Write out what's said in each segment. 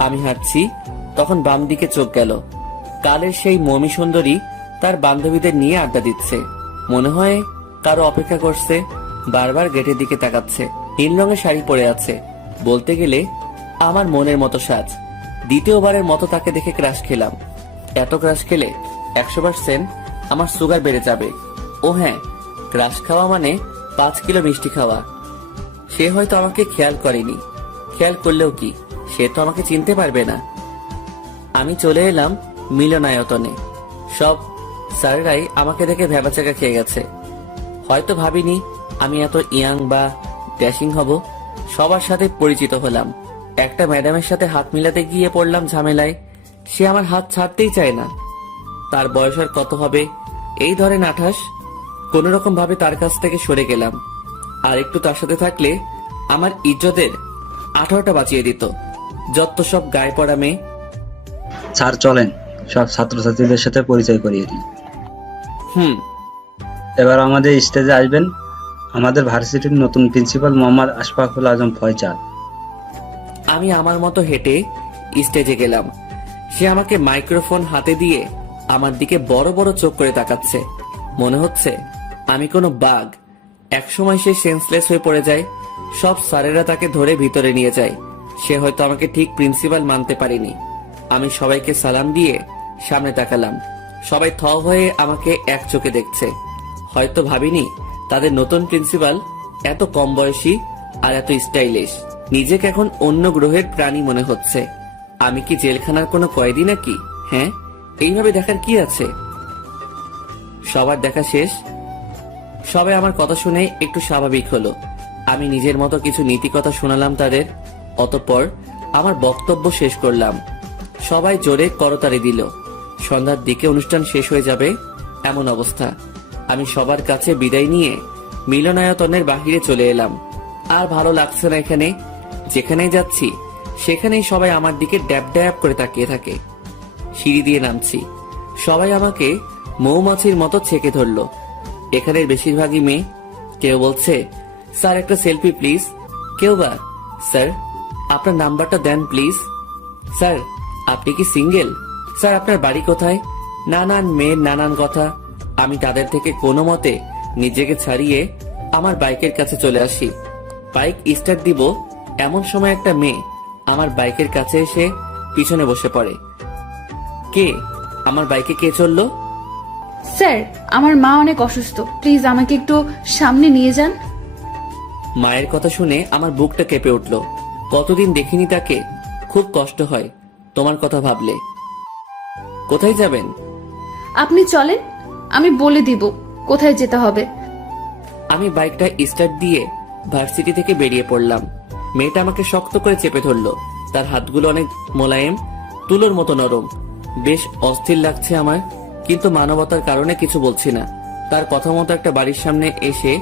আমি হাঁটছি, তখন বাম দিকে চোখ গেল। কালের সেই মমি সুন্দরী তার বান্ধবীদের নিয়ে আড্ডা দিচ্ছে। মনে হয় কারও অপেক্ষা করছে, বারবার গেটের দিকে তাকাচ্ছে। নীল রঙের শাড়ি পরে আছে। বলতে গেলে, আমার মনের মতো সাজ। দ্বিতীয়বারের মতো তাকে দেখে ক্রাশ খেলাম। এত ক্রাশ খেলে একশো পার্সেন্ট আমার সুগার বেড়ে যাবে। ও হ্যাঁ ক্রাশ খাওয়া মানে পাঁচ কিলো মিষ্টি খাওয়া। সে হয়তো আমাকে খেয়াল করেনি। খেয়াল করলেও কি? সে তো আমাকে চিনতে পারবে না। আমি চলে এলাম মিলনায়তনে। সব স্যাররাই আমাকে দেখে ভেবাচাকা খেয়ে গেছে। হয়তো ভাবিনি আমি এত ইয়াং বা ড্যাশিং হব, সবার সাথে পরিচিত হলাম। একটা ম্যাডামের সাথে হাত মিলাতে গিয়ে পড়লাম ঝামেলায়, সে আমার হাত ছাড়তেই চায় না। তার বয়স আর কত হবে, এই ধরেন আঠাশ কোন রকম ভাবে তার কাছ থেকে সরে গেলাম। আর একটু তার সাথে থাকলে আমার ইজ্জতের আঠারোটা বাঁচিয়ে দিত। যত সব গায়ে পড়া মেয়ে। স্যার চলেন। সব ছাত্রছাত্রীদের সাথে পরিচয় করিয়ে দিই। হুম। এবার আমাদের স্টেজে আসবেন আমাদের ভার্সিটির নতুন প্রিন্সিপাল মোহাম্মদ আশফাকুল আজম ফয়চাল। আমি আমার মতো হেঁটে স্টেজে গেলাম। সে আমাকে মাইক্রোফোন হাতে দিয়ে আমার দিকে বড় বড় চোখ করে তাকাচ্ছে। মনে হচ্ছে আমি কোনো বাঘ। একসময় সে সেন্সলেস হয়ে পড়ে যায়। সব স্যারেরা তাকে ধরে ভিতরে নিয়ে যায়। সে হয়তো আমাকে ঠিক প্রিন্সিপাল মানতে পারেনি। আমি সবাইকে সালাম দিয়ে সামনে তাকালাম। সবাই থ হয়ে আমাকে এক চোখে দেখছে। হয়তো ভাবিনি, তাদের নতুন প্রিন্সিপাল এত কম বয়সী আর এত স্টাইলিশ। নিজেকে এখন অন্য গ্রহের প্রাণী মনে হচ্ছে। আমি কি জেলখানার কোনো কয়েদি নাকি? হ্যাঁ? এইভাবে দেখার কি আছে? সবার দেখা শেষ। সবাই আমার কথা শুনে একটু স্বাভাবিক হলো। আমি নিজের মতো কিছু নীতি কথা শোনালাম তাদের। অতঃপর আমার বক্তব্য শেষ করলাম। সবাই জোরে করতালি দিল। সন্ধ্যার দিকে অনুষ্ঠান শেষ হয়ে যাবে এমন অবস্থা। আমি সবার কাছে বিদায় নিয়ে মিলনায়তনের বাহিরে চলে এলাম। আর ভালো লাগছে না এখানে। যেখানেই যাচ্ছি, সেখানেই সবাই আমার দিকে ড্যাব ড্যাব করে তাকিয়ে থাকে। সিঁড়ি দিয়ে নামছি। সবাই আমাকে মৌমাছির মতো ছেকে ধরলো। এখানের বেশিরভাগই মেয়ে। কেউ বলছে, স্যার, একটা সেলফি, প্লিজ। কেউ বা? স্যার আপনার নাম্বারটা দেন প্লিজ। স্যার আপনি কি সিঙ্গেল? স্যার আপনার বাড়ি কোথায়? নানান মেয়ের নানান কথা। আমি তাদের থেকে কোনো মতে নিজেকে ছাড়িয়ে আমার বাইকের কাছে চলে আসি। বাইক স্টার্ট দিব এমন সময় একটা মেয়ে আমার বাইকের কাছে এসে পিছনে বসে পড়ে। কে? আমার বাইকে কে চলল? স্যার আমার মা অনেক অসুস্থ। প্লিজ আমাকে একটু সামনে নিয়ে যান। মায়ের কথা শুনে আমার বুকটা কেঁপে উঠল। কতদিন দেখিনি তাকে খুব কষ্ট হয় তোমার কথা ভাবলে। কোথায় যাবেন? আপনি চলেন আমি বলে দিব কোথায় যেতে হবে। আমি বাইকটা স্টার্ট দিয়ে ভার্সিটি থেকে বেরিয়ে পড়লাম। মেয়েটা আমাকে শক্ত করে চেপে ধরলো। তার হাতগুলো অনেক মোলায়েম তুলোর মতো নরম। বেশ অস্থির লাগছে আমার কিন্তু মানবতার কারণে কিছু বলছি না। তার কথা মতো একটা বাড়ির সামনে এসে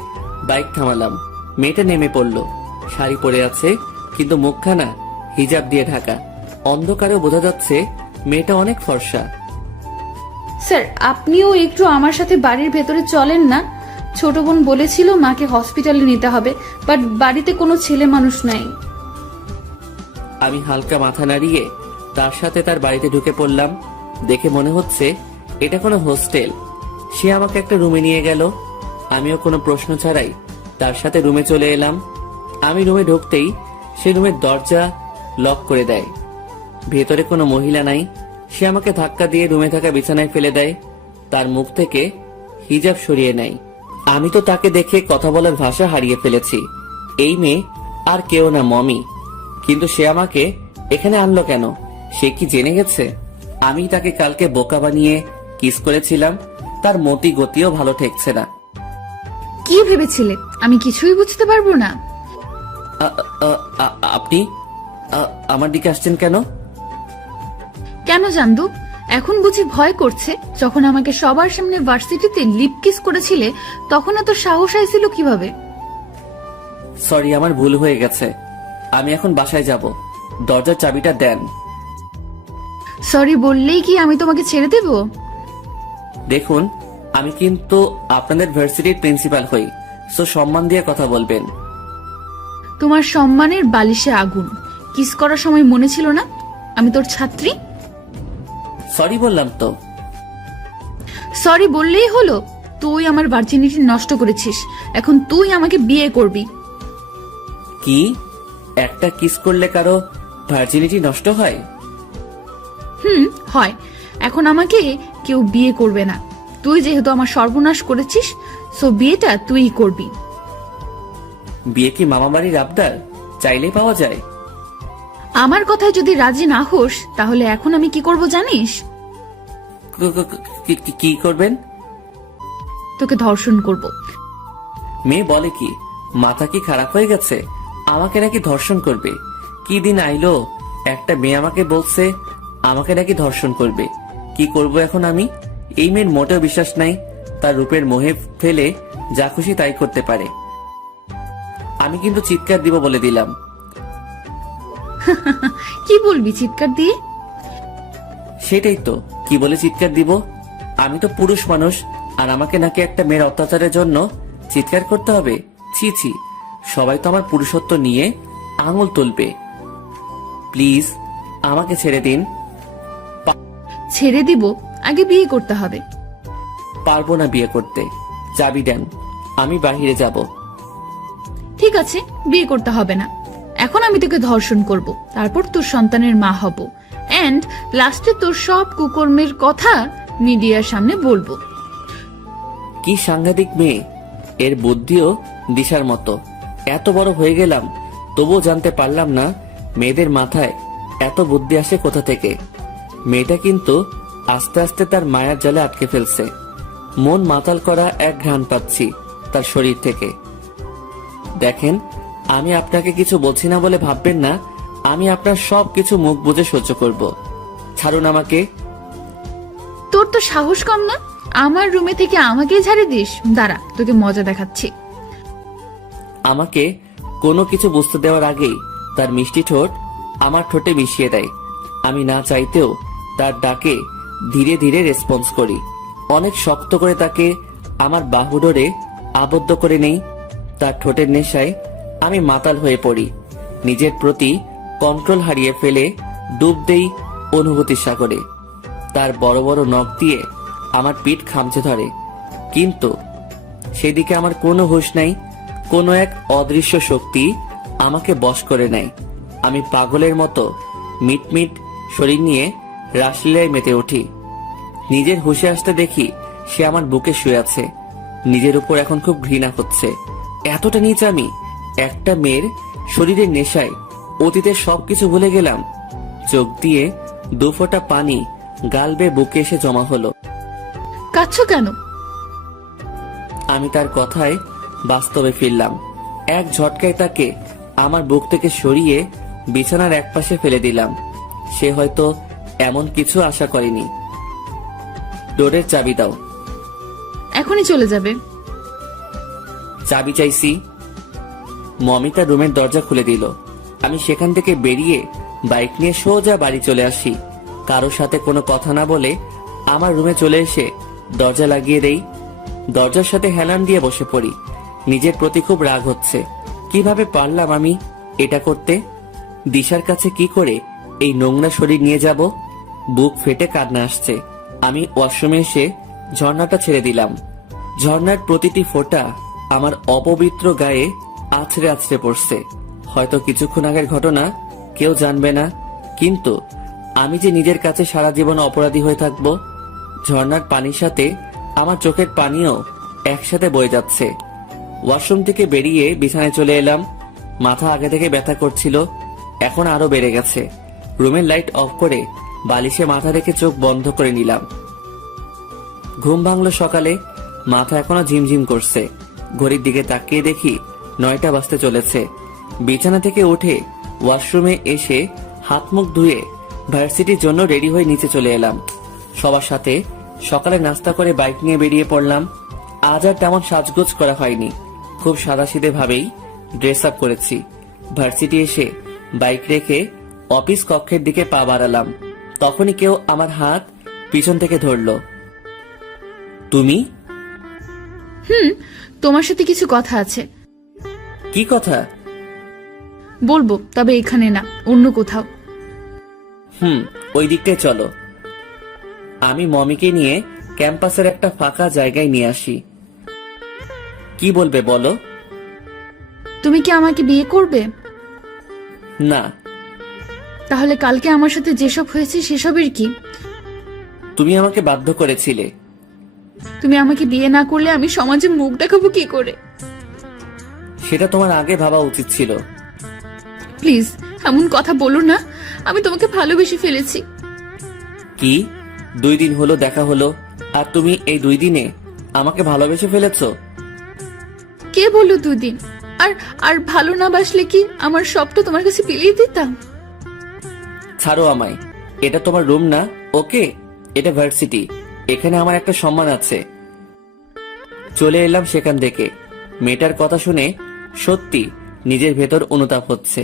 বাইক থামালাম। মেয়েটা নেমে পড়ল। শাড়ি পরে আছে কিন্তু মুখখানা হিজাব দিয়ে ঢাকা। অন্ধকারেও বোঝা যাচ্ছে মেয়েটা অনেক ফর্সা। স্যার আপনিও একটু আমার সাথে বাড়ির ভেতরে চলেন না। ছোট বোন বলেছিল মাকে হসপিটালে নিতে হবে বাট বাড়িতে কোনো ছেলে মানুষ নাই। আমি হালকা মাথা নাড়িয়ে তার সাথে তার বাড়িতে ঢুকে পড়লাম। দেখে মনে হচ্ছে এটা কোনো হোস্টেল। সে আমাকে একটা রুমে নিয়ে গেল। আমিও কোনো প্রশ্ন ছাড়াই তার সাথে রুমে চলে এলাম। আমি রুমে ঢুকতেই সে রুমের দরজা লক করে দেয়। ভেতরে কোনো মহিলা নাই। সে আমাকে ধাক্কা দিয়ে রুমে থাকা বিছানায় ফেলে দেয়। তার মুখ থেকে হিজাব সরিয়ে নেয়। আমি তো তাকে দেখে কথা বলার ভাষা হারিয়ে ফেলেছি। এই মেয়ে আর কেউ না মমি। কিন্তু সে আমাকে এখানে আনলো কেন? সে কি জেনে গেছে? আমি তাকে কালকে বোকা বানিয়ে কিস করেছিলাম। তার মতি গতিও ভালো ঠেকছে না। কি ভেবেছিলে? আমি কিছুই বুঝতে পারব না। আপনি? আমার দিকে আসছেন কেন? কেন জানদু? এখন বুঝি ভয় করছে যখন আমাকে সবার সামনে ভার্সিটিতে লিপ কিস করেছিলে তখন এত সাহস আইছিল কীভাবে? সরি আমার ভুল হয়ে গেছে। আমি এখন বাসায় যাব। দরজার চাবিটা দেন। সরি বললেই কি আমি তোমাকে ছেড়ে দেব? দেখুন আমি কিন্তু আপনাদের ভার্সিটির প্রিন্সিপাল হই সো সম্মান দিয়ে কথা বলবেন। তোমার সম্মানের বালিশে আগুন। কিস করার সময় মনে ছিল না? আমি তোর ছাত্রী? সরি বললাম তো। সরি বললেই হলো তুই আমার ভার্জিনিটি নষ্ট করেছিস। এখন তুই আমাকে বিয়ে করবি। কি? একটা কিস করলে কারও ভার্জিনিটি নষ্ট হয়? হুম হয়। এখন আমাকে কেউ বিয়ে করবে না। তুই যেহেতু আমার সর্বনাশ করেছিস সো বিয়েটা তুই করবি। বিয়ে কি মামা বাড়ির আবদার? চাইলে পাওয়া যায়। আমার কথায় যদি রাজি না হোস তাহলে এখন আমি কি করব জানিস? ক- ক- কি- কি- কি করবেন? তোকে ধর্ষণ করব। মেয়ে বলে কি মাথা কি খারাপ হয়ে গেছে? আমাকে নাকি ধর্ষণ করবে। কি দিন আইলো? একটা মেয়ে আমাকে বলছে আমাকে নাকি ধর্ষণ করবে। কি করব এখন আমি? এই মেয়ের মোটেও বিশ্বাস নাই। তার রূপের মোহে ফেলে যা খুশি তাই করতে পারে। আমি কিন্তু চিৎকার দিব বলে দিলাম। কি বলবি চিৎকার দিয়ে? সেটাই তো কি বলে চিৎকার দিব? আমি তো পুরুষ মানুষ আর আমাকে নাকি একটা মেয়ের অত্যাচারের জন্য চিৎকার করতে হবে? ছি ছি সবাই তো আমার পুরুষত্ব নিয়ে আঙুল তুলবে। প্লিজ আমাকে ছেড়ে দিন। ছেড়ে দিব আগে বিয়ে করতে হবে। পারব না বিয়ে করতে। চাবি দেন আমি বাহিরে যাব। ঠিক আছে, বিয়ে করতে হবে না। এখন আমি তোকে ধর্ষণ করব, তারপর তোর সন্তানের মা হব। এন্ড লাস্টে তোর সব কুকর্মের কথা মিডিয়ার সামনে বলব। কি সাংঘাতিক মেয়ে। এর বুদ্ধিও দিশার মতো। এত বড় হয়ে গেলাম, তবুও জানতে পারলাম না মেয়েদের মাথায় এত বুদ্ধি আসে কোথা থেকে। মেয়েটা কিন্তু আস্তে আস্তে তার মায়ার জালে আটকে ফেলছে। মন মাতাল করা এক ঘ্রাণ পাচ্ছি তার শরীর থেকে। দেখেন আমি আপনাকে কিছু বলছি না বলে ভাববেন না আমি আপনার সব কিছু মুখ বুঝে সহ্য করব। ছাড়ুন আমাকে। তোর তো সাহস কম না? আমার রুমে থেকে আমাকেই ঝাড়ে দিস। দাঁড়া তোকে মজা দেখাচ্ছি। আমাকে কোনো কিছু বুঝতে দেওয়ার আগেই তার মিষ্টি ঠোঁট আমার ঠোঁটে মিশিয়ে দেয়। আমি না চাইতেও তার ডাকে ধীরে ধীরে রেসপন্স করি। অনেক শক্ত করে তাকে আমার বাহুডোরে আবদ্ধ করে নেই। তার ঠোঁটের নেশায় আমি মাতাল হয়ে পড়ি। নিজের প্রতি কন্ট্রোল হারিয়ে ফেলে ডুব দেই অনুভূতির সাগরে। তার বড় বড় নখ দিয়ে আমার পিঠ খামচে ধরে। কিন্তু সেদিকে আমার কোনো হুঁশ নাই, কোনো এক অদৃশ্য শক্তি আমাকে বশ করে নেয়। আমি পাগলের মতো মিটমিট শরীর নিয়ে রাসলীলায় মেতে উঠি। নিজের হুঁশে আসতে দেখি সে আমার বুকে শুয়ে আছে। নিজের উপর এখন খুব ঘৃণা হচ্ছে। এতটা নিচ আমি একটা মেয়ের শরীরের নেশায় অতীতের সবকিছু ভুলে গেলাম। চোখ দিয়ে দুফোঁটা পানি গালবে বুকে এসে জমা হলো। কাচ্ছ কেন? আমি তার কথায় বাস্তবে ফিরলাম। এক ঝটকায় তাকে আমার বুক থেকে সরিয়ে বিছানার একপাশে ফেলে দিলাম। সে হয়তো এমন কিছু আশা করেনি। ডোরের চাবি দাও। এখনই চলে যাবে। চাবি চাইছি। মমি তার রুমের দরজা খুলে দিল। আমি সেখান থেকে বেরিয়ে বাইক নিয়ে সোজা বাড়ি চলে আসি। কারোর সাথে কোনো কথা না বলে আমার রুমে চলে এসে দরজা লাগিয়ে দেই। দরজার সাথে হেলান দিয়ে বসে পড়ি। নিজের প্রতি খুব রাগ হচ্ছে। কীভাবে পারলাম আমি এটা করতে? দিশার কাছে কি করে এই নোংরা শরীর নিয়ে যাব? বুক ফেটে কান্না আসছে। আমি ওয়াশরুমে এসে ঝর্ণাটা ছেড়ে দিলাম। ঝর্ণার প্রতিটি ফোঁটা আমার অপবিত্র গায়ে আছড়ে আছড়ে পড়ছে। হয়তো কিছুক্ষণ আগের ঘটনা, কেউ জানবে না। কিন্তু আমি যে নিজের কাছে সারা জীবন অপরাধী হয়ে থাকব, ঝর্ণার পানির সাথে আমার চোখের পানিও একসাথে বয়ে যাচ্ছে। ওয়াশরুম থেকে বেরিয়ে বিছানায় চলে এলাম। মাথা আগে থেকে ব্যথা করছিল, এখন আরও বেড়ে গেছে। রুমের লাইট অফ করে বালিশে মাথা রেখে চোখ বন্ধ করে নিলাম। ঘুম ভাঙলো সকালে, মাথা এখনও ঝিমঝিম করছে। ঘড়ির দিকে তাকিয়ে দেখি নয়টা বাজতে চলেছে। বিছানা থেকে উঠে ওয়াশরুমে এসে হাত মুখ ধুয়ে ভার্সিটির জন্য রেডি হয়ে নিচে চলে এলাম। সবার সাথে সকালে নাস্তা করে বাইক নিয়ে বেরিয়ে পড়লাম। আজ আর তেমন সাজগোজ করা হয়নি। খুব সাদাসিধে ভাবেই ড্রেস আপ করেছি। ভার্সিটি এসে বাইক রেখে অফিস কক্ষের দিকে পা বাড়ালাম। তখনই কেউ আমার হাত পিছন থেকে ধরলো। তুমি? হুম তোমার সাথে কিছু কথা আছে। কি কথা? বলব তবে এখানে না অন্য কোথাও। হুম ওই দিকটায় চলো। আমি মমিকে নিয়ে ক্যাম্পাসের একটা ফাঁকা জায়গায় নিয়ে আসি। কি বলবে বলো? তুমি কি আমাকে বিয়ে করবে? না। তাহলে কালকে আমার সাথে যেসব হয়েছে সেসবের কি? তুমি আমাকে বাধ্য করেছিলে। তুমি আমাকে বিয়ে না করলে আমি সমাজে মুখ দেখাবো কি করে? সেটা তোমার আগে ভাবা উচিত ছিল। প্লিজ এমন কথা বলো না। আমি তোমাকে ভালোবেসে ফেলেছি। কি? দুই দিন হলো দেখা হলো আর তুমি এই দুই দিনে আমাকে ভালোবেসে ফেলেছো? কে বলল দুদিন আর আর ভালো না বাসলে কি আমার সবটা তোমার কাছে বিলিয়ে দিতাম? ছাড়ো আমায় এটা তোমার রুম না ওকে? এটা ভার্সিটি। এখানে আমার একটা সম্মান আছে। চলে এলাম সেখান থেকে। মেয়েটার কথা শুনে সত্যি নিজের ভেতর অনুতাপ হচ্ছে।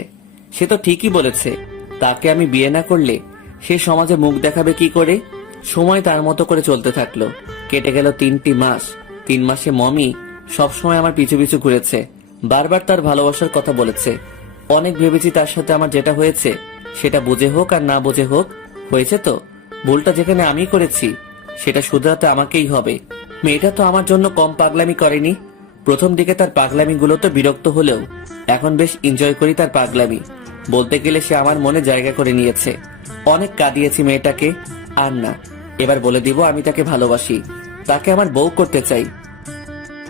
সে তো ঠিকই বলেছে, তাকে আমি বিয়ে না করলে সে সমাজে মুখ দেখাবে কি করে? সময় তার মতো করে চলতে থাকল। কেটে গেল তিনটি মাস। তিন মাসে মমি সবসময় আমার পিছু পিছু ঘুরেছে। বারবার তার ভালোবাসার কথা বলেছে। অনেক ভেবেছি তার সাথে আমার যেটা হয়েছে, সেটা বুঝে হোক আর না বুঝে হোক, হয়েছে তো? ভুলটা যেখানে আমি করেছি সেটা শুধরাতে আমাকেই হবে। মেয়েটা তো আমার জন্য কম পাগলামি করেনি। প্রথম দিকে তার পাগলামি গুলো তো বিরক্ত হলেও, এখন বেশ এনজয় করি তার পাগলামি। বলতে গেলে সে আমার মনে জায়গা করে নিয়েছে। অনেক কাঁদিয়েছি মেয়েটাকে। আর না, এবার বলে দিব আমি তাকে ভালোবাসি। তাকে আমার বউ করতে চাই।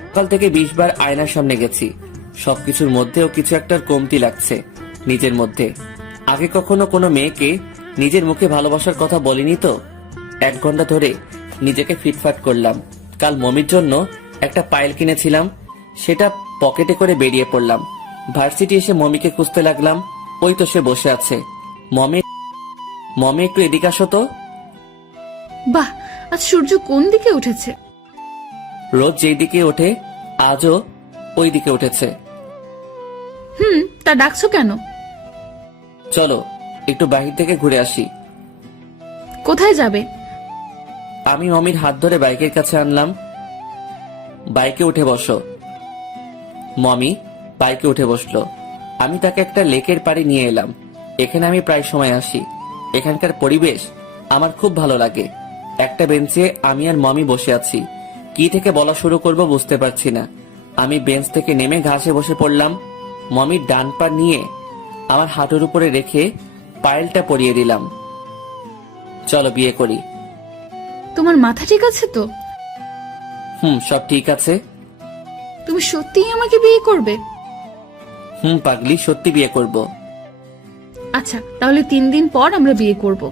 সকাল থেকে বিশ বার আয়নার সামনে গেছি। সবকিছুর মধ্যেও কিছু একটা কমতি লাগছে নিজের মধ্যে। আগে কখনো কোনো মেয়েকে নিজের মুখে ভালোবাসার কথা বলিনি তো? এক ঘণ্টা ধরে নিজেকে ফিটফাট করলাম। কাল মমির জন্য একটা পায়েল কিনেছিলাম সেটা পকেটে করে বেরিয়ে পড়লাম। ভার্সিটি এসে মমিকে খুঁজতে লাগলাম ওই তো সে বসে আছে। মমি মমি একটু এদিকে আসো তো। বাহ আজ সূর্য কোন দিকে উঠেছে? রোজ যেই দিকে ওঠে আজও ওই দিকে উঠেছে। হুম তা ডাকছো কেন? চলো একটু বাহির থেকে ঘুরে আসি। কোথায় যাবে? আমি মমির হাত ধরে বাইকের কাছে আনলাম। বাইকে উঠে বসো। মমি বাইকে উঠে বসল। আমি তাকে একটা লেকের পাড়ে নিয়ে এলাম। এখানে আমি প্রায় সময় আসি। এখানকার পরিবেশ আমার খুব ভালো লাগে। একটা বেঞ্চে আমি আর মমি বসে আছি। কি থেকে বলা শুরু করব বুঝতে পারছি না। আমি বেঞ্চ থেকে নেমে ঘাসে বসে পড়লাম। মমির ডান পা নিয়ে আমার হাঁটুর উপরে রেখে পায়েলটা পরিয়ে দিলাম। চলো বিয়ে করি। তোমার মাথা ঠিক আছে তো? হুম সব ঠিক আছে। তুমি সত্যিই আমাকে বিয়ে করবে? হুম পাগলি সত্যি বিয়ে করব। আচ্ছা তাহলে তিন দিন পর আমরা বিয়ে করব।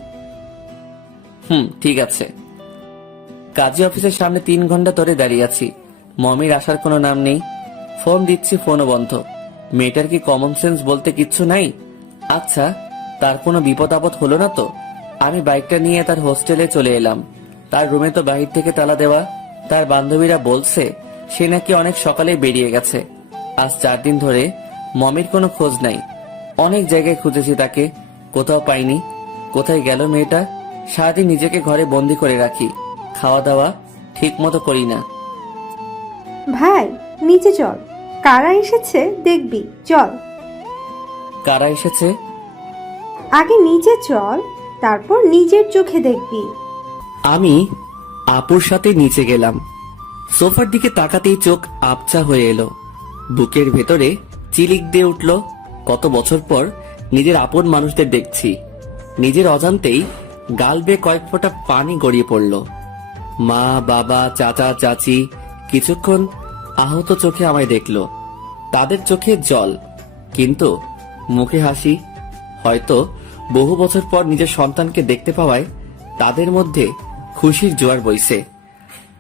হুম ঠিক আছে। কাজী অফিসের সামনে তিন ঘণ্টা ধরে দাঁড়িয়ে আছি। মমির আসার কোনো নাম নেই। ফোন দিচ্ছি ফোনও বন্ধ। মেয়েটার কি কমন সেন্স বলতে কিচ্ছু নাই? আচ্ছা তার কোনো বিপদ আপদ হলো না তো? আমি বাইকটা নিয়ে তার হোস্টেলে চলে এলাম। তার রুমে তো বাহির থেকে তালা দেওয়া। তার বান্ধবীরা বলছে সে নাকি অনেক সকালে বেরিয়ে গেছে। আজ চার দিন ধরে মমির কোনো খোঁজ নাই। অনেক জায়গায় খুঁজেছি তাকে কোথাও পাইনি। কোথায় গেল মেয়েটা? সারাদিন নিজেকে ঘরে বন্দি করে রাখি। খাওয়া দাওয়া ঠিক মতো করি না। ভাই নিচে চল। কারা এসেছে দেখবি চল। কারা এসেছে? আগে নিচে চল তারপর নিজের চোখে দেখবি। আমি আপুর সাথে নিচে গেলাম। সোফার দিকে তাকাতেই চোখ আবছা হয়ে এলো। বুকের ভেতরে চিলিক দিয়ে উঠল, কত বছর পর নিজের আপন মানুষদের দেখছি। নিজের অজান্তেই গাল বেয়ে কয়েক ফোঁটা পানি গড়িয়ে পড়ল। মা, বাবা, চাচা, চাচি কিছুক্ষণ আহত চোখে আমায় দেখল। তাদের চোখে জল, কিন্তু মুখে হাসি। হয়তো বহু বছর পর নিজের সন্তানকে দেখতে পাওয়ায় তাদের মধ্যে খুশির জোয়ার বইছে।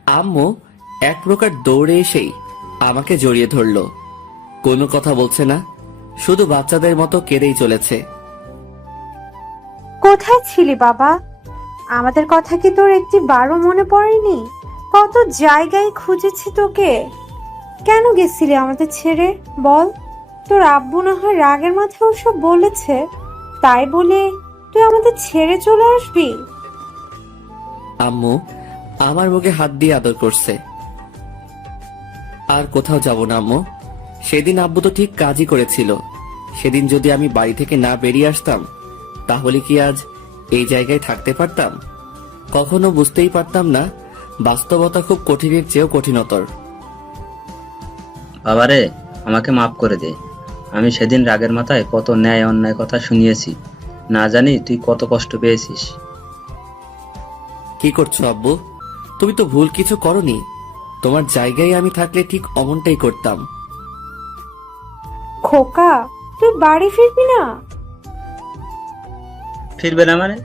আম্মু এক প্রকার দৌড়ে এসেই আমাকে জড়িয়ে ধরলো। কোনো কথা বলছে না, শুধু বাচ্চাদের মতো কেঁদেই চলেছে। কোথায় ছিলি বাবা? আমাদের কথা কি তোর একটি বারো মনে পড়েনি? কত জায়গায় খুঁজেছি তোকে। কেন গেছিলি আমাদের ছেড়ে? বল। তোর আব্বু না হয় রাগের মাথায় ওসব বলেছে। তাই বলে তুই আমাদের ছেড়ে চলে আসবি? আম্মু, আমার বুকে হাত দিয়ে আদর করছে। আর কোথাও যাব না, আম্মু। সেদিন আব্বু তো ঠিক কাজই করেছিল। সেদিন যদি আমি বাড়ি থেকে না বেরিয়ে আসতাম, তাহলে কি আজ এই জায়গায় থাকতে পারতাম? কখনো বুঝতেই পারতাম না, বাস্তবতা খুব কঠিনের চেয়েও কঠিনতর। বাবারে, আমাকে মাফ করে দে। আমি সেদিন রাগের মাথায় কত ন্যায় অন্যায় কথা শুনিয়েছি। না জানি তুই কত কষ্ট পেয়েছিস। কি করছ আব্বু? তুমি তো ভুল কিছু করনি। তোমার জায়গায় আমি থাকলে ঠিক অমনটাই করতাম। খোকা তুই বাড়ি ফিরবি না? ফিরবে না মানে?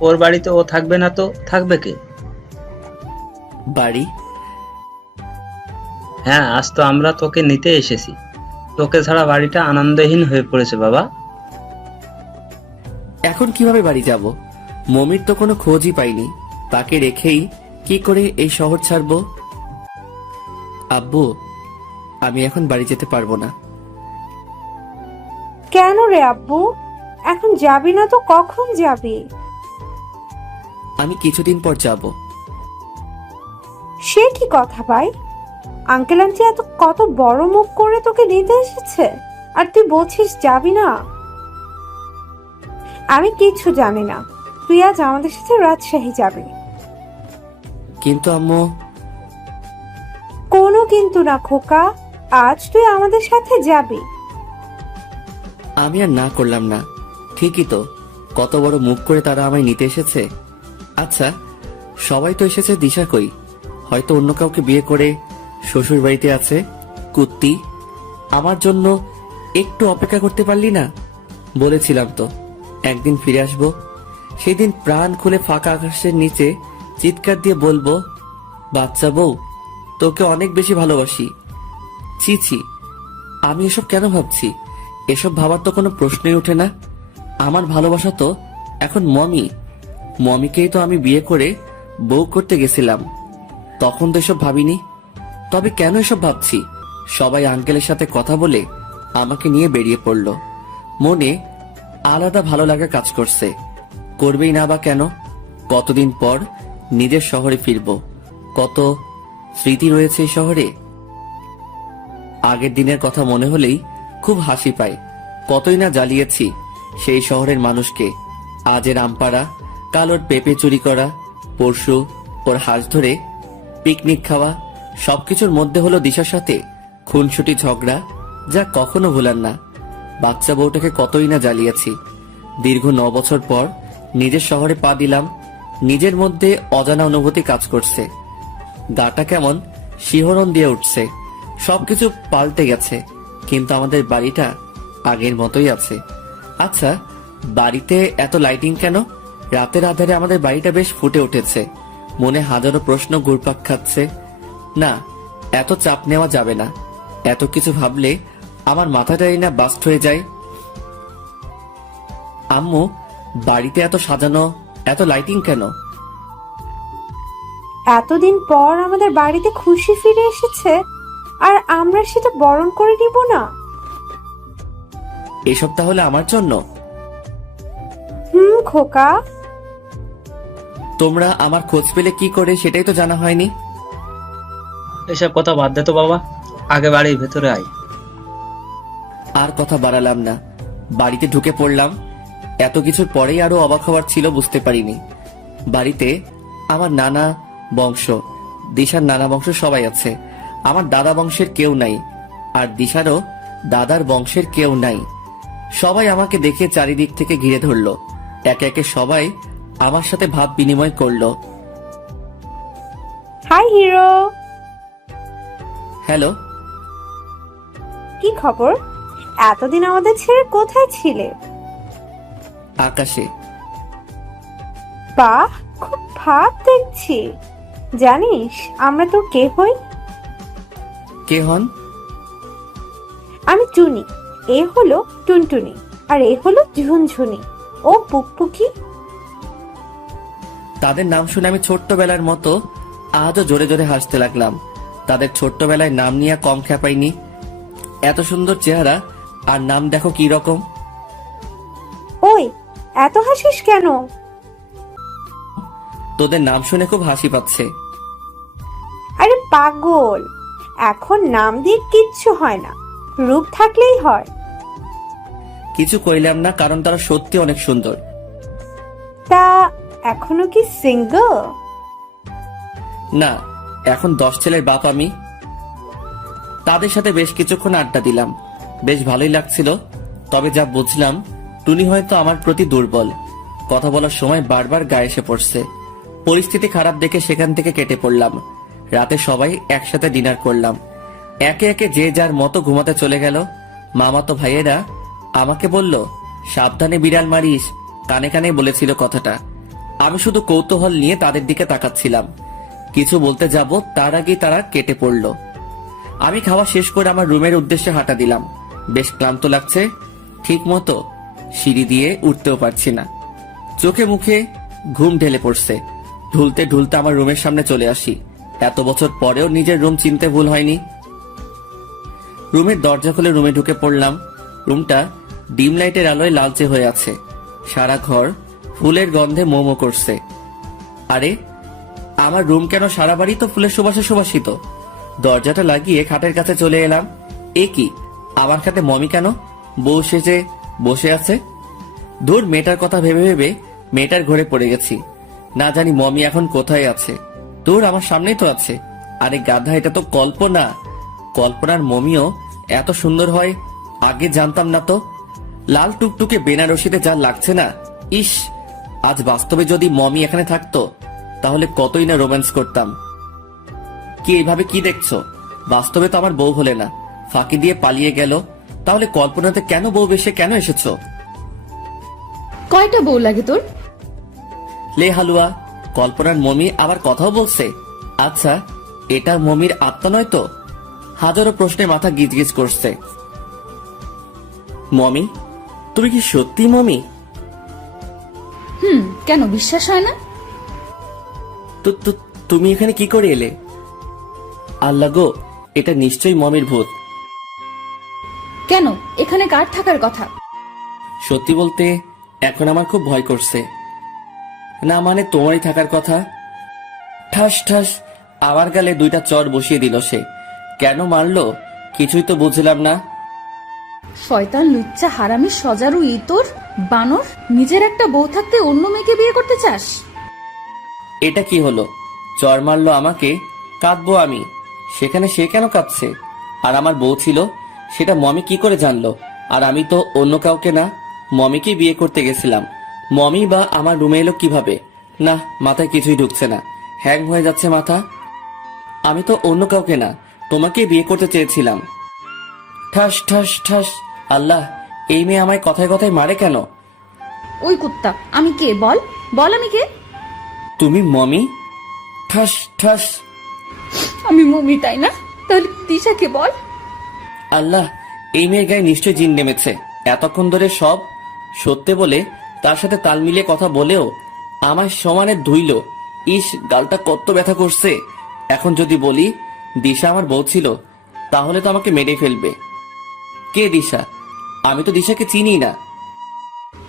ওর বাড়িতে ও থাকবে না তো থাকবে কে? বাড়ি? হ্যাঁ আজ তো আমরা তোকে নিতে এসেছি। তোকে ছাড়া বাড়িটা আনন্দহীন হয়ে পড়েছে বাবা। এখন কীভাবে বাড়ি যাব? মমির তো কোনো খোঁজই পাইনি। তাকে রেখেই কি করে এই শহর ছাড়বো? আব্বু আমি এখন বাড়ি যেতে পারব না। কেন রে আব্বু? এখন যাবি না তো কখন যাবি? আমি কিছুদিন পর যাব। সে কি কথা ভাই? আঙ্কেল আন্টি এত কত বড় মুখ করে তোকে নিতে এসেছে আর তুই বলছিস যাবি না? আমি কিছু জানি না। তুই আজ আমাদের সাথে রাজশাহী যাবি। কিন্তু আম্মু। কোনো কিন্তু না খোকা। আজ তুই আমাদের সাথে যাবি। আমি আর না করলাম না। ঠিকই তো। কত বড় মুখ করে তারা আমায় নিতে এসেছে। আচ্ছা সবাই তো এসেছে দিশা কই? হয়তো অন্য কাউকে বিয়ে করে শ্বশুর বাড়িতে আছে কুত্তি। আমার জন্য একটু অপেক্ষা করতে পারলি না? বলেছিলাম তো। একদিন ফিরে আসব। সেদিন প্রাণ খুলে ফাঁকা আকাশের নিচে চিৎকার দিয়ে বলব, বাচ্চা বউ, তোকে অনেক বেশি ভালোবাসি। ছি ছি, আমি এসব কেন ভাবছি? এসব ভাবার তো কোনো প্রশ্নই ওঠে না। আমার ভালোবাসা তো এখন মমি। মমিকেই তো আমি বিয়ে করে বউ করতে গেছিলাম। তখন তো এসব ভাবিনি। তবে কেন এসব ভাবছি? সবাই আঙ্কেলের সাথে কথা বলে আমাকে নিয়ে বেরিয়ে পড়ল। মনে আলাদা ভালো লাগা কাজ করছে। করবেই না বা কেন? কতদিন পর নিজের শহরে ফিরবো। কত স্মৃতি রয়েছে এই শহরে? আগের দিনের কথা মনে হলেই খুব হাসি পায় কতই না জ্বালিয়েছি সেই শহরের মানুষকে। আজের আমপাড়া, কাল ওর পেঁপে চুরি করা, পরশু ওর হাঁস ধরে, পিকনিক খাওয়া, সবকিছুর মধ্যে হলো দিশার সাথে খুনসুটি ঝগড়া, যা কখনো ভুলার না। বাচ্চা বউটাকে কতই না জ্বালিয়েছি। দীর্ঘ ন বছর পর নিজের শহরে পা দিলাম নিজের মধ্যে অজানা অনুভূতি কাজ করছে। গাটা কেমন? শিহরণ দিয়ে উঠছে। সবকিছু পাল্টে গেছে, কিন্তু আমাদের বাড়িটা আগের মতোই আছে। আচ্ছা বাড়িতে এত লাইটিং কেন? রাতের আধারে আমাদের বাড়িটা বেশ ফুটে উঠেছে। মনে হাজারো প্রশ্ন ঘুরপাক খাচ্ছে। না, এত চাপ নেওয়া যাবে না। এত কিছু ভাবলে আমার মাথাটাই না বাস্ট হয়ে যায়। আম্মু, বাড়িতে এত সাজানো এত লাইটিং কেন? এতদিন পর আমাদের বাড়িতে খুশি ফিরে এসেছে আর আমরা সেটা বরণ করে নিব না। এসব তাহলে আমার জন্য? হুম খোকা। তোমরা আমার খোঁজ পেলে কি করে সেটাই তো জানা হয়নি। এসব কথা বাদ দে তো বাবা আগে বাড়ির ভেতরে আয়। আর কথা বাড়ালাম না। বাড়িতে ঢুকে পড়লাম। এত কিছুর পরেই আরও অবাক হওয়ার ছিল বুঝতে পারিনি। বাড়িতে আমার নানা বংশ দিশার নানা বংশ সবাই আছে। আমার দাদা বংশের কেউ নাই আর দিশারও দাদার বংশের কেউ নাই। সবাই আমাকে দেখে চারিদিক থেকে ঘিরে ধরলো। একে একে সবাই আমার সাথে ভাব বিনিময় করল। Hi hero. হ্যালো। কি খবর? এতদিন আমাদের ছেড়ে কোথায় ছিলে? আকাশে। বাহ খুব ভাব দেখছি। জানিস আমরা তোর কে হই? কে হন? আমি টুনি। এ হলো টুনটুনি আর এ হলো ঝুনঝুনি। ও পুকপুকি? তাদের নাম শুনে আমি ছোট্টবেলার মতো আজও জোরে জোরে হাসতে লাগলাম। তাদের ছোট্টবেলায় নাম নিয়ে কম খেপাইনি এত সুন্দর চেহারা আর নাম দেখো কি রকম? ওই এত হাসিস কেন? তোদের নাম শুনে খুব হাসি পাচ্ছে। আরে পাগল এখন নাম দিয়ে কিচ্ছু হয় না রূপ থাকলেই হয়। কিছু কইলাম না কারণ তারা সত্যি অনেক সুন্দর। তা এখনও কি সিঙ্গল? না এখন দশ ছেলের বাপ আমি। তাদের সাথে বেশ কিছুক্ষণ আড্ডা দিলাম। বেশ ভালোই লাগছিল তবে যা বুঝলাম টুনি হয়তো আমার প্রতি দুর্বল। কথা বলার সময় বারবার গায়ে এসে পড়ছে। পরিস্থিতি খারাপ দেখে সেখান থেকে কেটে পড়লাম। রাতে সবাই একসাথে ডিনার করলাম। একে একে যে যার মতো ঘুমাতে চলে গেল, মামাতো ভাইয়েরা আমাকে বলল, সাবধানে বিড়াল মারিস। কানে কানে বলেছিল কথাটা। আমি শুধু কৌতূহল নিয়ে তাদের দিকে তাকাচ্ছিলাম। কিছু বলতে যাব, তার আগেই তারা কেটে পড়ল। আমি খাওয়া শেষ করে আমার রুমের উদ্দেশ্যে হাঁটা দিলাম। বেশ ক্লান্ত লাগছে। ঠিক মতো সিঁড়ি দিয়ে উঠতেও পারছি না। চোখে মুখে ঘুম ঢেলে পড়ছে। ঢুলতে ঢুলতে আমার রুমের সামনে চলে আসি। এত বছর পরেও নিজের রুম চিনতে ভুল হয়নি। রুমের দরজা খুলে রুমে ঢুকে পড়লাম। রুমটা ডিম লাইটের আলোয় লালচে হয়ে আছে। সারা ঘর ফুলের গন্ধে মোমো করছে। আরে, আমার রুম কেন সারা বাড়ি তো ফুলের সুবাসে সুবাসিত? দরজাটা লাগিয়ে খাটের কাছে চলে এলাম। এ কি, আমার খাতে মমি কেন? বউ সেজে বসে আছে? দূর মেয়েটার কথা ভেবে ভেবে মেয়েটার ঘরে পড়ে গেছি। না জানি মমি এখন কোথায় আছে। দূর আমার সামনেই তো আছে। আরে গাধা, এটা তো কল্পনা। কল্পনার মমিও এত সুন্দর হয়, আগে জানতাম না তো। লাল টুকটুকে বেনারসিতে যা লাগছে না, ইস! আজ বাস্তবে যদি মমি এখানে থাকতো, তাহলে কতই না রোম্যান্স করতাম। কি এইভাবে কি দেখছ? বাস্তবে তো আমার বউ হলে না। ফাঁকি দিয়ে পালিয়ে গেল তাহলে কল্পনাতে কেন বউ বেশে কেন এসেছ? কয়টা বউ লাগে তোর? লে হালুয়া কল্পনার মমি আবার কথাও বলছে। আচ্ছা এটা মমির আত্মা নয় তো? হাজারো প্রশ্নে মাথা গিজগিজ করছে। মমি তুমি কি সত্যি মমি? হুম কেন বিশ্বাস হয় না? তো তো- তুমি এখানে কি করে এলে? আল্লাহ গো এটা নিশ্চয়ই মমির ভূত। কেন? এখানে কার থাকার কথা? সত্যি বলতে এখন আমার খুব ভয় করছে। না মানে তোমারই থাকার কথা? ঠাস ঠাস আমার গালে দুইটা চর বসিয়ে দিল সে। কেন মারলো? কিছুই তো বুঝলাম না। শয়তান লুচ্চা হারামি সজারু ইতর বানর নিজের একটা বউ থাকতে অন্য মেয়েকে বিয়ে করতে চাস? এটা কি হলো? চর মারলো আমাকে? কাঁদবো আমি। সেখানে সে কেন কাঁদছে? আর আমার বউ ছিল? সেটা মমি কি করে জানলো? আর আমি তো অন্য কাউকে না মমিকে বিয়ে করতে গেছিলাম। মমি বা আমার রুমে এলো কীভাবে? না মাথায় কিছুই ঢুকছে না। হ্যাং হয়ে যাচ্ছে মাথা। আমি তো অন্য কাউকে না তোমাকে বিয়ে করতে চেয়েছিলাম। ঠাস ঠাস ঠাস। আল্লাহ এই মেয়ে আমায় কথায় কথায় মারে কেন? ওই কুত্তা আমি কে? বল বল আমি কে? তুমি মমি? ঠাস ঠাস। আমি মমি তাই না? তাহলে দিশাকে বল। আল্লাহ, এই মেয়ের গায়ে নিশ্চয় জিন নেমেছে। এতক্ষণ ধরে সব সত্যি বলে তার সাথে তাল মিলিয়ে কথা বলেও আমার সমানে ধুইল। ইস, গালটা কত ব্যথা করছে। এখন যদি বলি, দিশা আমার বউ ছিল, তাহলে তো আমাকে মেরে ফেলবে। কে দিশা? আমি তো দিশাকে চিনি না।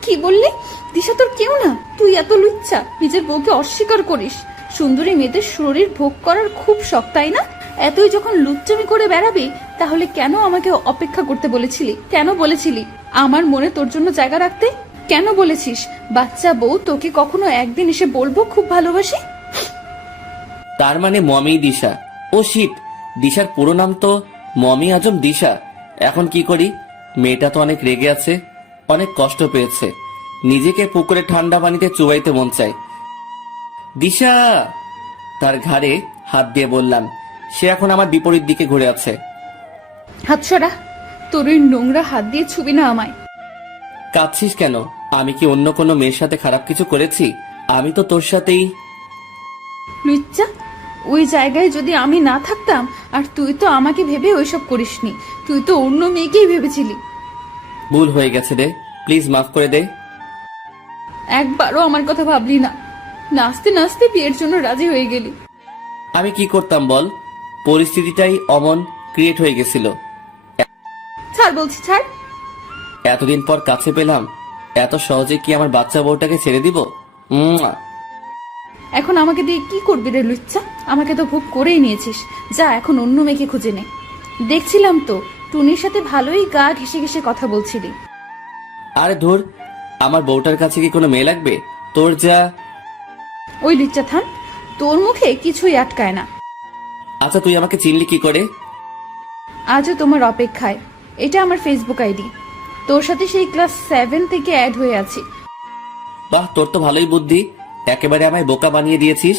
কি বললি? দিশা তোর কেউ না। তুই এত লুচ্চা, নিজের বউকে অস্বীকার করিস। সুন্দরী মেয়েদের শরীর ভোগ করার খুব শখ, তাই না? এতই যখন লুচ্চামি করে বেড়াবি তাহলে কেন আমাকে অপেক্ষা করতে বলেছিলি? কেন বলেছিলি? আমার মনে তোর জন্য জায়গা রাখতে? কেন বলেছিস? বাচ্চা বউ, তোকে কখনো একদিন এসে বলব খুব ভালোবাসি? তার মানে মমি দিশা। ও শিট দিশার পুরো নাম তো মমি আজম দিশা। এখন কি করি? মেয়েটা তো অনেক রেগে আছে, অনেক কষ্ট পেয়েছে। নিজেকে পুকুরে ঠান্ডা পানিতে চুবাইতে মন চায়। দিশা! তার ঘাড়ে হাত দিয়ে বললাম, সে এখন আমার বিপরীত দিকে ঘুরে আছে। হাত সরা তোর ওই নোংরা হাত দিয়ে ছুবি না আমায়। কাঁদছিস কেন? আমি কি অন্য কোনো মেয়ের সাথে খারাপ কিছু করেছি? আমি তো তোর সাথেই লুচ্চা ওই জায়গায় যদি আমি না থাকতাম আর তুই তো আমাকে ভেবে ওইসব করিসনি তুই তো অন্য মেয়েকেই ভেবেছিলি। ভুল হয়ে গেছে রে প্লিজ মাফ করে দে। একবারও আমার কথা ভাবলি না। নাচতে নাচতে বিয়ের জন্য রাজি হয়ে গেলি। আমি কি করতাম বল? পরিস্থিতিটাই অমন ক্রিয়েট হয়ে গেছিল। ছাড় বলছি ছাড় এতদিন পর কাছে পেলাম। এত সহজে কি আমার বাচ্চা বউটাকে ছেড়ে দিব? উম্মুয়া। এখন আমাকে দিয়ে কি করবি রে লুচ্চা? আমাকে তো ভোগ করেই নিয়েছিস। যা এখন অন্য মেয়েকে খুঁজে নে। দেখছিলাম তো টুনির সাথে ভালোই গা ঘেসে ঘেসে কথা বলছিলি। আরে ধুর আমার বউটার কাছে কি কোনো মেয়ে লাগবে? তোর যা। ওই লিচ্চা থাম তোর মুখে কিছুই আটকায় না। আচ্ছা তুই আমাকে চিনলি কি করে? আজও তোমার অপেক্ষায়। এটা আমার ফেসবুক আইডি। তোর সাথে সেই ক্লাস সেভেন থেকে অ্যাড হয়ে আছি। বাহ তোর তো ভালোই বুদ্ধি। একেবারে আমায় বোকা বানিয়ে দিয়েছিস।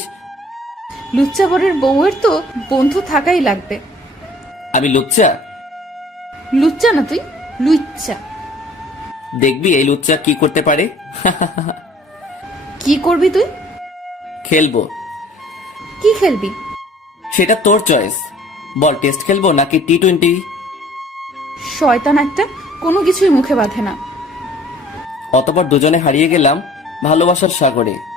লুচ্চা বরের বউয়ের তো বন্ধু থাকাই লাগবে। আমি লুচ্চা? লুচ্চা না তুই? লুচ্চা। দেখবি এই লুচ্চা কি করতে পারে। কি করবি তুই? খেলব। কি খেলবি? সেটা তোর চয়েস বল টেস্ট খেলব নাকি টি টোয়েন্টি শয়তান একটা কোনো কিছুই মুখে বাঁধে না। অতপর দুজনে হারিয়ে গেলাম ভালোবাসার সাগরে।